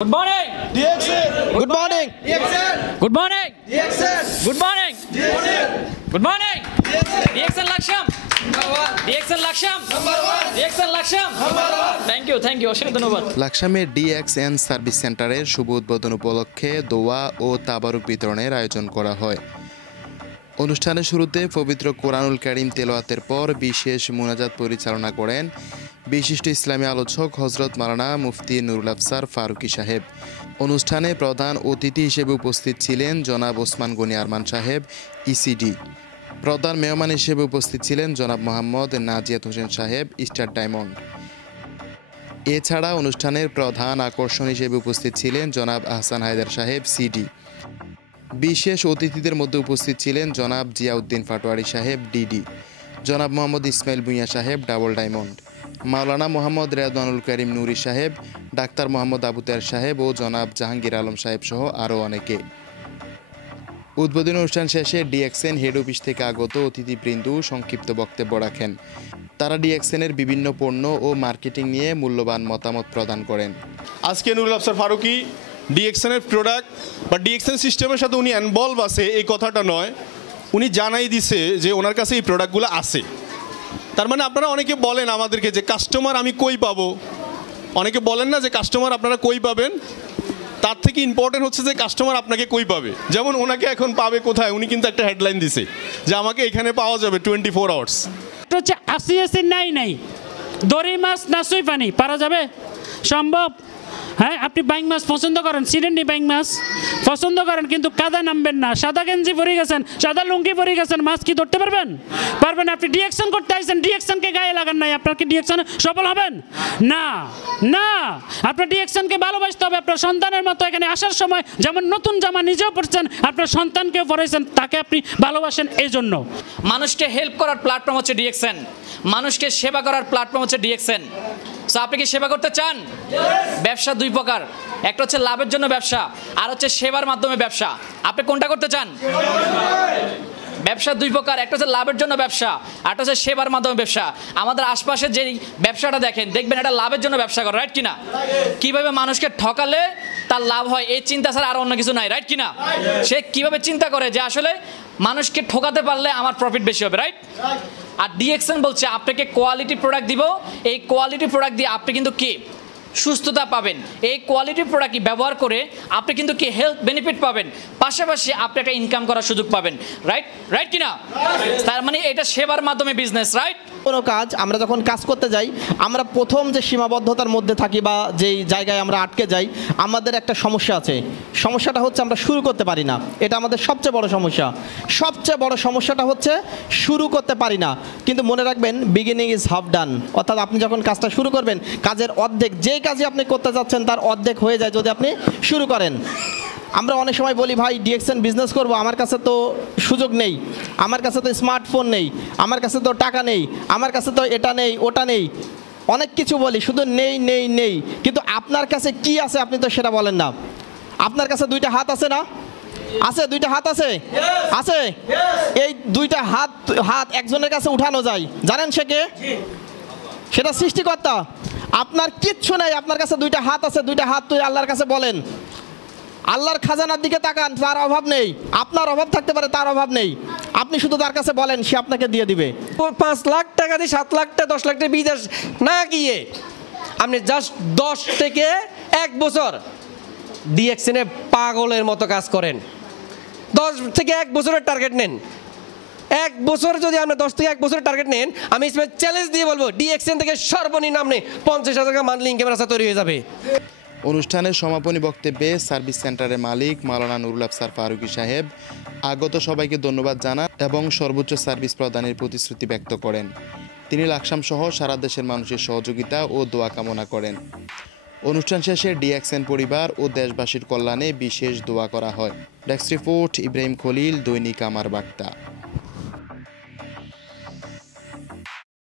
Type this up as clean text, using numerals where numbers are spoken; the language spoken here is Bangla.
Good morning. DXN. Good morning. DXN. Good morning. DXN. Good morning. DXN. Good morning. DXN Laksham. DXN Laksham. DXN Laksham. Thank you. অশেষ ধন্যবাদ। লাকসামের DXN সার্ভিস সেন্টারের শুভ উদ্বোধন উপলক্ষে দোয়া ও তাবারুক বিতরণের আয়োজন করা হয়। অনুষ্ঠানের শুরুতে পবিত্র কোরআনুল কারীম তেলাওয়াতের পর বিশেষ মুনাজাত পরিচালনা করেন বিশিষ্ট ইসলামী আলোচক হযরত মাওলানা মুফতি নুরুল আফসার ফারুকী সাহেব। অনুষ্ঠানে প্রধান অতিথি হিসেবে উপস্থিত ছিলেন জনাব ওসমান গনি আরমান সাহেব ইসিডি। প্রধান মেহমান হিসেবে উপস্থিত ছিলেন জনাব মোহাম্মদ নাজিয়াত হোসেন সাহেব স্টার ডায়মন্ড। এছাড়া অনুষ্ঠানের প্রধান আকর্ষণ হিসেবে উপস্থিত ছিলেন জনাব আহসান হায়দার সাহেব সিডি। বিশেষ অতিথিদের মধ্যে উপস্থিত ছিলেন জনাব জিয়াউদ্দিন পাটোয়ারি সাহেব ডিডি, জনাব মোহাম্মদ ইসমাইল ভুঁইয়া সাহেব ডাবল ডায়মন্ড, মাওলানা মোহাম্মদ রেদওয়ানুল করিম নুরি সাহেব, ডাক্তার মোহাম্মদ আবু তাহের সাহেব ও জনাব জাহাঙ্গীর আলম সাহেব সহ আরও অনেকে। উদ্বোধনী অনুষ্ঠান শেষে DXN হেড অফিস থেকে আগত অতিথিবৃন্দ সংক্ষিপ্ত বক্তব্য রাখেন। তারা DXN-এর বিভিন্ন পণ্য ও মার্কেটিং নিয়ে মূল্যবান মতামত প্রদান করেন। আজকে নুরুল আফসার ফারুকী DXN-এর প্রোডাক্ট বা DXN সিস্টেমের সাথে উনি ইনভলভ আছে এই কথাটা নয়, উনি জানাই দিছে যে ওনার কাছে এই প্রোডাক্টগুলো আছে। তার মানে আপনারা অনেকে বলেন আমাদেরকে যে কাস্টমার আমি কই পাবো, অনেকে বলেন না যে কাস্টমার আপনারা কই পাবেন। তার থেকে ইম্পর্টেন্ট হচ্ছে যে কাস্টমার আপনাকে কই পাবে। যেমন ওনাকে এখন পাবে কোথায়, উনি কিন্তু একটা হেডলাইন দিছে যে আমাকে এখানে পাওয়া যাবে 24 আওয়ার্স। হচ্ছে 80 নাই দড়ি মাছ না সুই পানি পারা যাবে সম্ভব? হ্যাঁ, আপনি বাইং মাছ পছন্দ করেন, সিলেন্ডি বাইং মাছ পছন্দ করেন, কিন্তু কাদা নামবেন না। সাদা গেঞ্জি পরে গেছেন, সাদা লুঙ্গি পরে গেছেন, মাছ কি ধরতে পারবেন? পারবেন। আপনি DXN করতে আসছেন, DXN-কে গায়ে লাগান নাই, আপনার কি DXN সফল হবেন? না, আপনার DXN-কে ভালোবাসতে হবে। আপনার সন্তানের মতো এখানে আসার সময় যেমন নতুন জামা নিজেও পরছেন, আপনার সন্তানকেও পরাইছেন, তাকে আপনি ভালোবাসেন। এই জন্য মানুষকে হেল্প করার প্ল্যাটফর্ম হচ্ছে DXN, মানুষকে সেবা করার প্ল্যাটফর্ম হচ্ছে DXN। সো আপনি কি সেবা করতে চান? ব্যবসা দুই প্রকার, একটা হচ্ছে লাভের জন্য ব্যবসা, আর হচ্ছে সেবার মাধ্যমে ব্যবসা। আপনি কোনটা করতে চান? ব্যবসা দুই প্রকার, একটা হচ্ছে লাভের জন্য ব্যবসা, আর একটা হচ্ছে সেবার মাধ্যমে ব্যবসা। আমাদের আশপাশে যে ব্যবসাটা দেখবেন এটা লাভের জন্য ব্যবসা করে, রাইট কিনা? কিভাবে মানুষকে ঠকালে তার লাভ হয় এই চিন্তা ছাড়া আর অন্য কিছু নাই, রাইট কিনা? সে কিভাবে চিন্তা করে যে আসলে মানুষকে ঠকাতে পারলে আমার প্রফিট বেশি হবে, রাইট? আর DXN বলছে আপনাকে কোয়ালিটি প্রোডাক্ট দিব, এই কোয়ালিটি প্রোডাক্ট দিয়ে আপনি কিন্তু কি সুস্থতা পাবেন, এই কোয়ালিটি প্রোডাক্ট ব্যবহার করে আপনি কিন্তু কি হেলথ বেনিফিট পাবেন, পাশাপাশি আপনি একটা ইনকাম করার সুযোগ পাবেন, রাইট কিনা? তার মানে এটা সেবার মাধ্যমে বিজনেস, রাইট? কোনো কাজ আমরা যখন কাজ করতে যাই, আমরা প্রথম যে সীমাবদ্ধতার মধ্যে থাকি বা যেই জায়গায় আমরা আটকে যাই, আমাদের একটা সমস্যা আছে। সমস্যাটা হচ্ছে আমরা শুরু করতে পারি না। এটা আমাদের সবচেয়ে বড় সমস্যা। সবচেয়ে বড় সমস্যাটা হচ্ছে শুরু করতে পারি না। কিন্তু মনে রাখবেন, বিগিনিং ইজ হাফ ডান। অর্থাৎ আপনি যখন কাজটা শুরু করবেন, কাজের অর্ধেক, যে কাজে আপনি করতে যাচ্ছেন তার অর্ধেক হয়ে যায় যদি আপনি শুরু করেন। আমরা অনেক সময় বলি, ভাই DXN বিজনেস করব, আমার কাছে তো সুযোগ নেই, আমার কাছে তো স্মার্টফোন নেই, আমার কাছে তো টাকা নেই, আমার কাছে তো এটা নেই ওটা নেই, অনেক কিছু বলি, শুধু নেই। কিন্তু আপনার কাছে কি আছে আপনি তো সেটা বলেন না। আপনার কাছে দুইটা হাত আছে না? আছে, দুইটা হাত আছে, আছে। এই দুইটা হাত একজনের কাছে উঠানো যায়, জানেন সে কে? সেটা সৃষ্টিকর্তা। আপনার কিচ্ছু নাই, আপনার কাছে দুইটা হাত আছে, দুইটা হাত তুই আল্লাহর কাছে বলেন। আল্লাহর খাজানার দিকে তাকান, তার অভাব নেই। আপনার অভাব থাকতে পারে, তার অভাব নেই। আপনি শুধু তার কাছে বলেন, সে আপনাকে দিয়ে দিবে। 5 লাখ টাকা দিয়ে 7 লাখ টাকা 10 লাখ টাকা বিদেশ না গিয়ে আপনি জাস্ট 10 থেকে 1 বছর DXN-এ পাগলের মতো কাজ করেন। 10 থেকে 1 বছরের টার্গেট নেন। 1 বছর যদি আপনি 10 থেকে 1 বছরের টার্গেট নেন, আমি চ্যালেঞ্জ দিয়ে বলবো DXN থেকে সর্বনিম্ন আপনি 50,000 টাকা মান্থলি ইনকামের রাস্তা তৈরি হয়ে যাবে। অনুষ্ঠানের সমাপনী বক্তব্যে সার্ভিস সেন্টারের মালিক মাওলানা নুরুল আফসার ফারুকী সাহেব আগত সবাইকে ধন্যবাদ জানান এবং সর্বোচ্চ সার্ভিস প্রদানের প্রতিশ্রুতি ব্যক্ত করেন। তিনি লাকসাম সহ সারা দেশের মানুষের সহযোগিতা ও দোয়া কামনা করেন। অনুষ্ঠান শেষে DXN পরিবার ও দেশবাসীর কল্যাণে বিশেষ দোয়া করা হয়। ডেস্ক রিপোর্ট, ইব্রাহিম খলিল, দৈনিক আমার বার্তা।